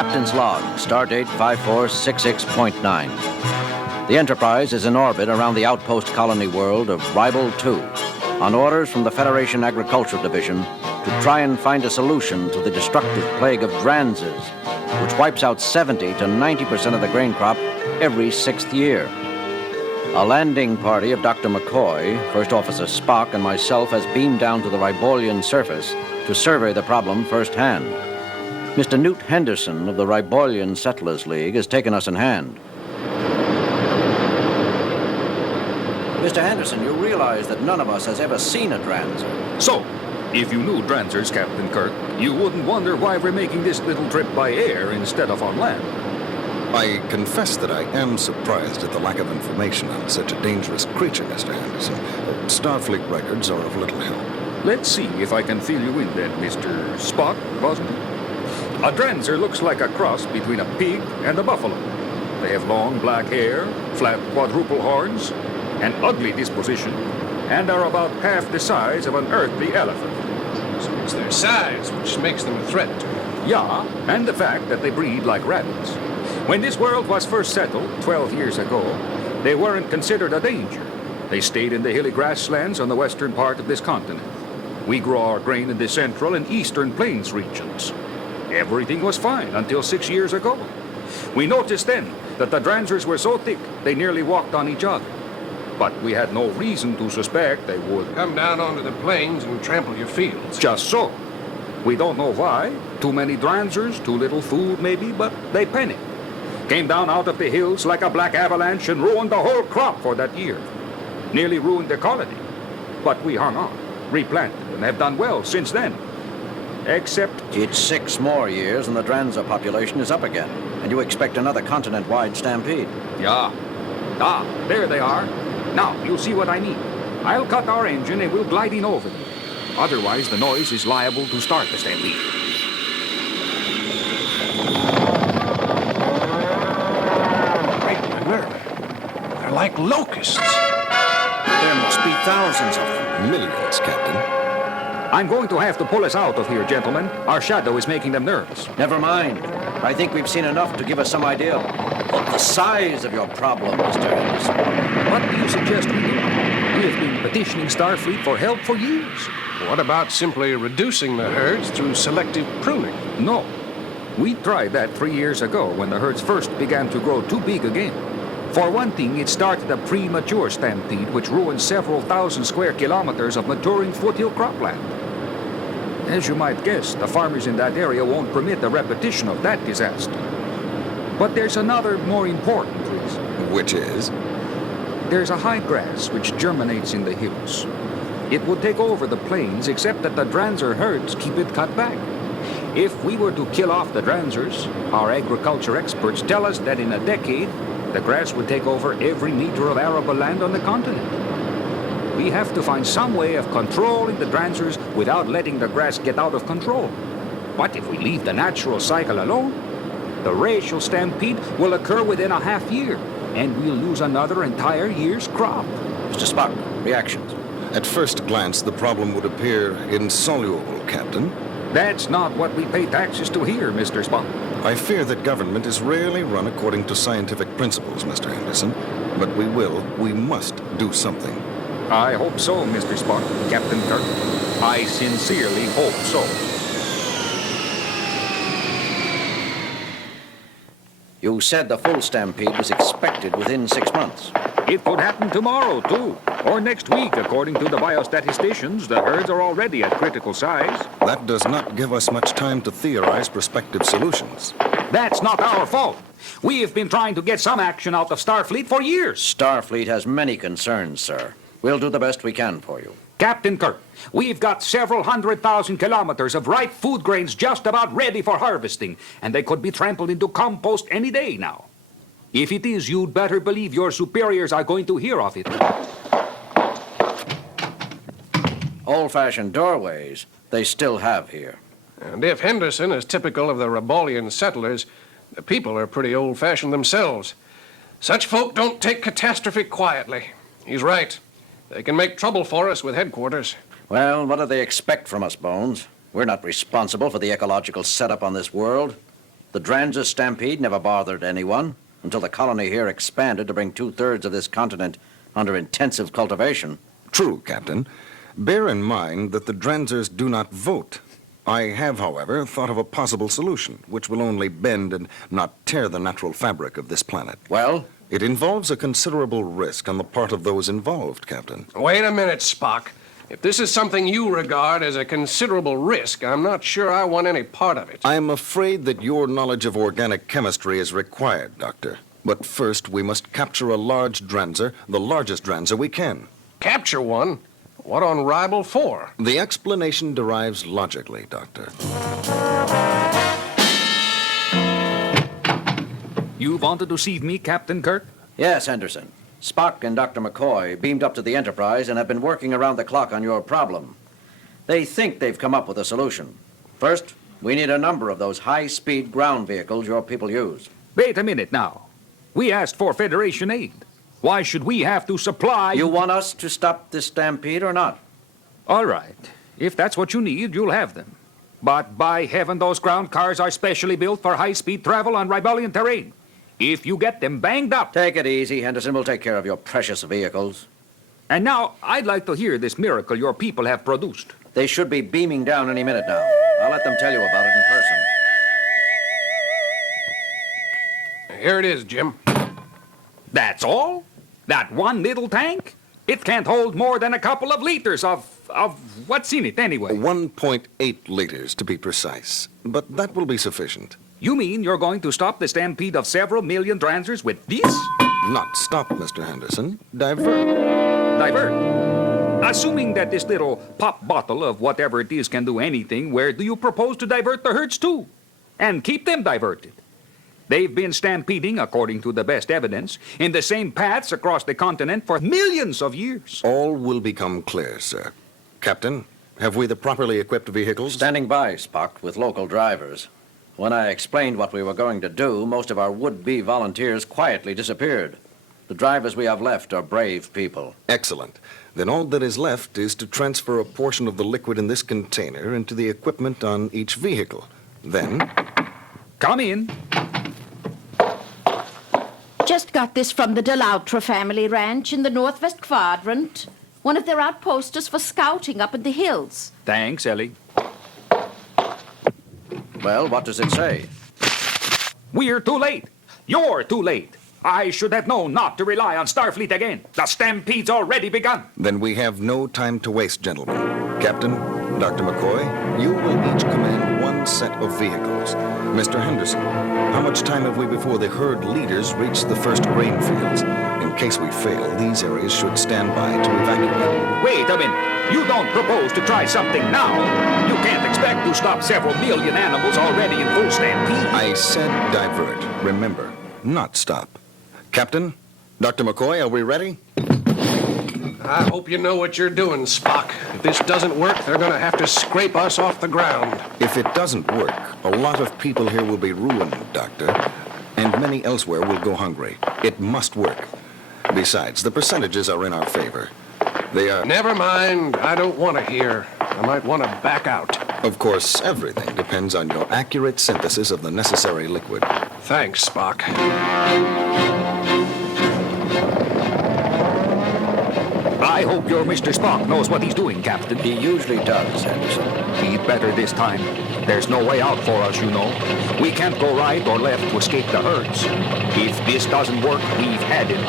Captain's log, stardate 5466.9. The Enterprise is in orbit around the outpost colony world of Ribble 2 on orders from the Federation Agriculture Division to try and find a solution to the destructive plague of Dranzes, which wipes out 70 to 90% of the grain crop every sixth year. A landing party of Dr. McCoy, First Officer Spock, and myself has beamed down to the Ribolian surface to survey the problem firsthand. Mr. Newt Henderson of the Ribolian Settlers League has taken us in hand. Mr. Henderson, you realize that none of us has ever seen a Dranzer. So, if you knew Dranzers, Captain Kirk, you wouldn't wonder why we're making this little trip by air instead of on land. I confess that I am surprised at the lack of information on such a dangerous creature, Mr. Henderson. Starfleet records are of little help. Let's see if I can fill you in then, Mr. Spock, wasn't it? A Dranzer looks like a cross between a pig and a buffalo. They have long black hair, flat quadruple horns, an ugly disposition, and are about half the size of an earthly elephant. So it's their size which makes them a threat to us. Yeah, and the fact that they breed like rabbits. When this world was first settled 12 years ago, they weren't considered a danger. They stayed in the hilly grasslands on the western part of this continent. We grow our grain in the central and eastern plains regions. Everything was fine until 6 years ago. We noticed then that the Dranzers were so thick they nearly walked on each other. But we had no reason to suspect they would Come down onto the plains and trample your fields. just so. We don't know why. Too many Dranzers, too little food maybe, but they panicked. Came down out of the hills like a black avalanche and ruined the whole crop for that year. Nearly ruined the colony. But we hung on, replanted, and have done well since then. Except It's 6 more years and the Dranzer population is up again, and you expect another continent-wide stampede. yeah. Ah, there they are. Now, you'll see what I mean. I'll cut our engine and we'll glide in over them. Otherwise, the noise is liable to start the stampede. Break my nerve. They're like locusts. There must be thousands of them. Millions, Captain. I'm going to have to pull us out of here, gentlemen. Our shadow is making them nervous. Never mind. I think we've seen enough to give us some idea of the size of your problem, Mr. Henderson. What do you suggest we do? We have been petitioning Starfleet for help for years. What about simply reducing the herds through selective pruning? No. We tried that 3 years ago when the herds first began to grow too big again. For one thing, it started a premature stampede which ruined several thousand square kilometers of maturing foothill cropland. As you might guess, the farmers in that area won't permit a repetition of that disaster. But there's another more important reason. Which is? There's a high grass which germinates in the hills. It would take over the plains, except that the Dranzer herds keep it cut back. If we were to kill off the Dranzers, our agriculture experts tell us that in a decade, the grass would take over every meter of arable land on the continent. We have to find some way of controlling the Dranzers without letting the grass get out of control. But if we leave the natural cycle alone, the racial stampede will occur within a half year, and we'll lose another entire year's crop. Mr. Spock, reactions. At first glance, the problem would appear insoluble, Captain. That's not what we pay taxes to here, Mr. Spock. I fear that government is rarely run according to scientific principles, Mr. Henderson. But we must do something. I hope so, Mr. Spock, Captain Kirk. I sincerely hope so. You said the full stampede was expected within 6 months. It could happen tomorrow, too. Or next week, according to the biostatisticians. The herds are already at critical size. That does not give us much time to theorize prospective solutions. That's not our fault. We have been trying to get some action out of Starfleet for years. Starfleet has many concerns, sir. We'll do the best we can for you. Captain Kirk, we've got several 100,000 kilometers of ripe food grains just about ready for harvesting, and they could be trampled into compost any day now. If it is, you'd better believe your superiors are going to hear of it. Old-fashioned doorways, they still have here. And if Henderson is typical of the Ribolian settlers, the people are pretty old-fashioned themselves. Such folk don't take catastrophe quietly. He's right. They can make trouble for us with headquarters. Well, what do they expect from us, Bones? We're not responsible for the ecological setup on this world. The Dranzer Stampede never bothered anyone until the colony here expanded to bring 2/3 of this continent under intensive cultivation. True, Captain. Bear in mind that the Dranzers do not vote. I have, however, thought of a possible solution, which will only bend and not tear the natural fabric of this planet. Well, It involves a considerable risk on the part of those involved, Captain. Wait a minute, Spock. If this is something you regard as a considerable risk, I'm not sure I want any part of it. I'm afraid that your knowledge of organic chemistry is required, Doctor. But first, we must capture a large Dranzer, the largest Dranzer we can. Capture one? What on Ribble for? The explanation derives logically, Doctor. You wanted to see me, Captain Kirk? yes, Henderson. Spock and Dr. McCoy beamed up to the Enterprise and have been working around the clock on your problem. They think they've come up with a solution. First, we need a number of those high-speed ground vehicles your people use. Wait a minute now. We asked for Federation aid. Why should we have to supply... You want us to stop this stampede or not? All right. If that's what you need, you'll have them. But by heaven, those ground cars are specially built for high-speed travel on Ribelian terrain. If you get them banged up... Take it easy, Henderson. We'll take care of your precious vehicles. And now, I'd like to hear this miracle your people have produced. They should be beaming down any minute now. I'll let them tell you about it in person. Here it is, Jim. That's all? That one little tank? It can't hold more than a couple of liters of what's in it anyway? 1.8 liters, to be precise. But that will be sufficient. You mean you're going to stop the stampede of several million Dranzers with this? Not stop, Mr. Henderson. Divert. Divert? Assuming that this little pop bottle of whatever it is can do anything, where do you propose to divert the herds to? And keep them diverted? They've been stampeding, according to the best evidence, in the same paths across the continent for millions of years. All will become clear, sir. Captain, have we the properly equipped vehicles? Standing by, Spock, with local drivers. When I explained what we were going to do, most of our would-be volunteers quietly disappeared. The drivers we have left are brave people. Excellent. Then all that is left is to transfer a portion of the liquid in this container into the equipment on each vehicle. Then... Come in. Just got this from the Deloutre family ranch in the northwest quadrant. One of their outposts for scouting up in the hills. Thanks, Ellie. Well, what does it say? We're too late. You're too late. I should have known not to rely on Starfleet again. The stampede's already begun. Then we have no time to waste, gentlemen. Captain, Dr. McCoy, you will each command one set of vehicles. Mr. Henderson, how much time have we before the herd leaders reach the first grain fields? In case we fail, these areas should stand by to evacuate. Wait a minute. You don't propose to try something now. You can't expect to stop several million animals already in full stampede. I said divert. Remember, not stop. Captain, Dr. McCoy, are we ready? I hope you know what you're doing, Spock. If this doesn't work, they're going to have to scrape us off the ground. If it doesn't work, a lot of people here will be ruined, Doctor, and many elsewhere will go hungry. It must work. Besides, the percentages are in our favor. They are... Never mind. I don't want to hear. I might want to back out. Of course, everything depends on your accurate synthesis of the necessary liquid. Thanks, Spock. I hope your Mr. Spock knows what he's doing, Captain. He usually does, Henderson. He'd better this time. There's no way out for us, you know. We can't go right or left to escape the herds. If this doesn't work, we've had it.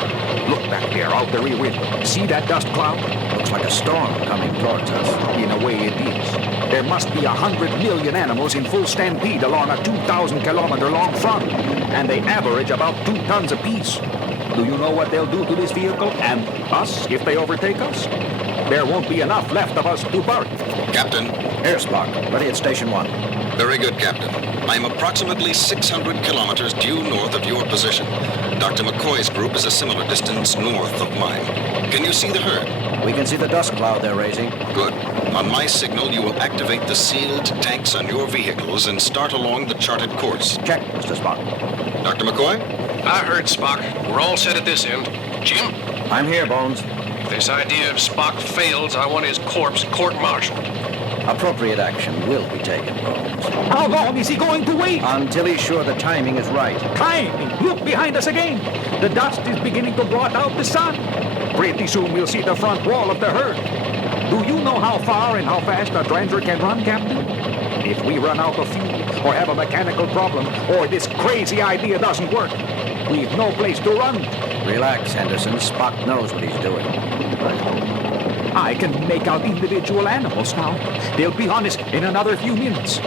Look back there, out the rear window. See that dust cloud? Looks like a storm coming towards us. In a way, it is. There must be 100 million animals in full stampede along a 2,000-kilometer-long front, and they average about 2 tons apiece. Do you know what they'll do to this vehicle and us if they overtake us? There won't be enough left of us to bury. Captain. Here, Spock. Ready at Station 1. Very good, Captain. I'm approximately 600 kilometers due north of your position. Dr. McCoy's group is a similar distance north of mine. Can you see the herd? We can see the dust cloud they're raising. Good. On my signal, you will activate the sealed tanks on your vehicles and start along the charted course. Check, Mr. Spock. Dr. McCoy? I heard, Spock. We're all set at this end. Jim? I'm here, Bones. If this idea of Spock fails, I want his corpse court-martialed. Appropriate action will be taken, Rose. How long is he going to wait? Until he's sure the timing is right. Timing! Look behind us again. The dust is beginning to blot out the sun. Pretty soon we'll see the front wall of the herd. Do you know how far and how fast a Dranzer can run, Captain? If we run out of fuel, or have a mechanical problem, or this crazy idea doesn't work, we've no place to run. Relax, Henderson. Spock knows what he's doing. I can make out individual animals now. They'll be on us in another few minutes.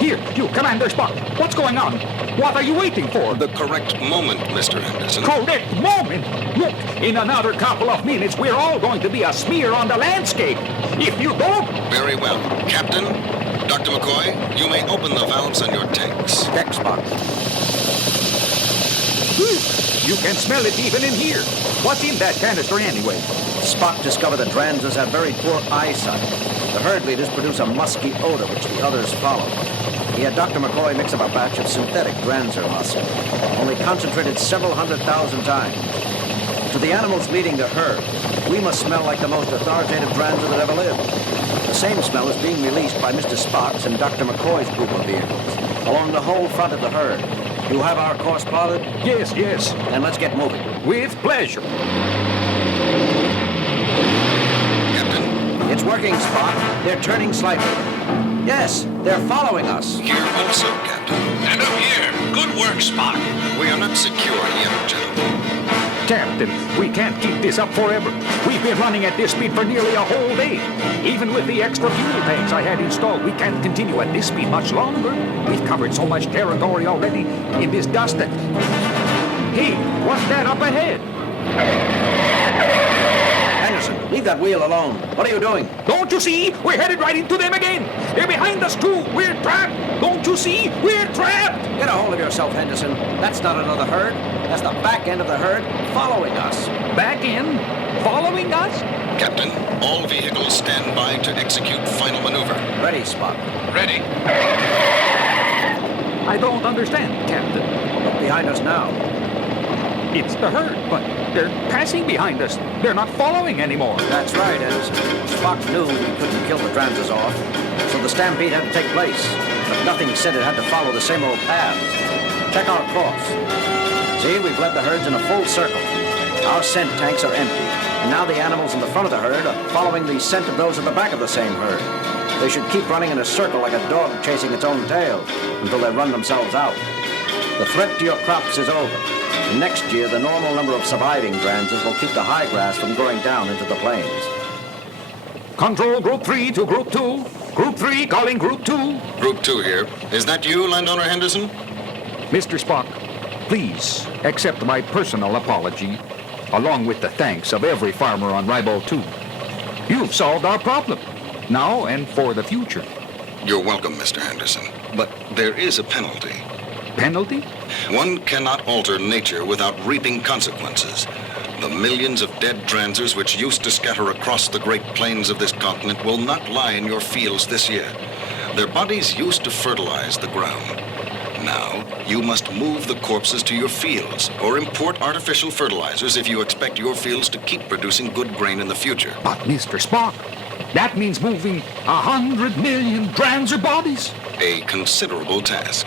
Here, you, Commander Spock. What's going on? What are you waiting for? The correct moment, Mr. Henderson. Correct moment! Look, in another couple of minutes, we're all going to be a smear on the landscape. If you don't... Very well. Captain, Dr. McCoy, you may open the valves on your tanks. Check, Spock. You can smell it even in here. What's in that canister anyway? Spock discovered that Dranzers have very poor eyesight. The herd leaders produce a musky odor which the others follow. He had Dr. McCoy mix up a batch of synthetic Dranzer musk, only concentrated several 100,000 times. To the animals leading the herd, we must smell like the most authoritative Dranzer that ever lived. The same smell is being released by Mr. Spock's and Dr. McCoy's group of vehicles along the whole front of the herd. You have our course plotted? Yes, yes. Then let's get moving. With pleasure. Captain, It's working, Spock. They're turning slightly. Yes, they're following us. here also, Captain. And up here. Good work, Spock. We are not secure yet, gentlemen. Captain, we can't keep this up forever. We've been running at this speed for nearly a whole day. Even with the extra fuel tanks I had installed, we can't continue at this speed much longer. We've covered so much territory already in this dust that... Hey, what's that up ahead? Henderson, leave that wheel alone. What are you doing? Don't you see? We're headed right into them again. They're behind us too. We're trapped. Don't you see? We're trapped. Get a hold of yourself, Henderson. That's not another herd. That's the back end of the herd following us. Back in? Following us? Captain, all vehicles stand by to execute final maneuver. Ready, Spock. Ready. I don't understand, Captain. Look behind us now. It's the herd, but they're passing behind us. They're not following anymore. That's right, Henderson. Spock knew we couldn't kill the Dranzers off, so the stampede had to take place. But nothing said it had to follow the same old paths. Check our course. See, we've led the herds in a full circle. Our scent tanks are empty, and now the animals in the front of the herd are following the scent of those at the back of the same herd. They should keep running in a circle like a dog chasing its own tail until they run themselves out. The threat to your crops is over. And next year, the normal number of surviving Dranzers will keep the high grass from growing down into the plains. Control Group 3 to Group 2. Group 3 calling Group 2. Group 2 here. Is that you, Landowner Henderson? Mr. Spock, please accept my personal apology, along with the thanks of every farmer on Ribble 2. You've solved our problem, now and for the future. You're welcome, Mr. Henderson. But there is a penalty. Penalty? One cannot alter nature without reaping consequences. The millions of dead Dranzers which used to scatter across the great plains of this continent will not lie in your fields this year. Their bodies used to fertilize the ground. Now, you must move the corpses to your fields or import artificial fertilizers if you expect your fields to keep producing good grain in the future. But, Mr. Spock, that means moving 100 million Dranzer bodies. A considerable task.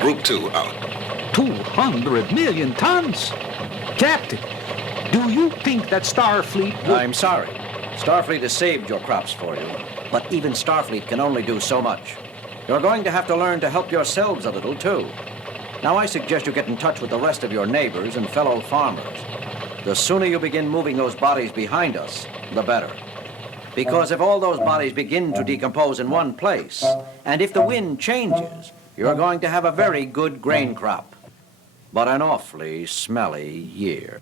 Group 2 out. 200 million tons. Captain, do you think that Starfleet would... I'm sorry. Starfleet has saved your crops for you, but even Starfleet can only do so much. You're going to have to learn to help yourselves a little, too. Now, I suggest you get in touch with the rest of your neighbors and fellow farmers. The sooner you begin moving those bodies behind us, the better. Because if all those bodies begin to decompose in one place, and if the wind changes, you're going to have a very good grain crop, but an awfully smelly year.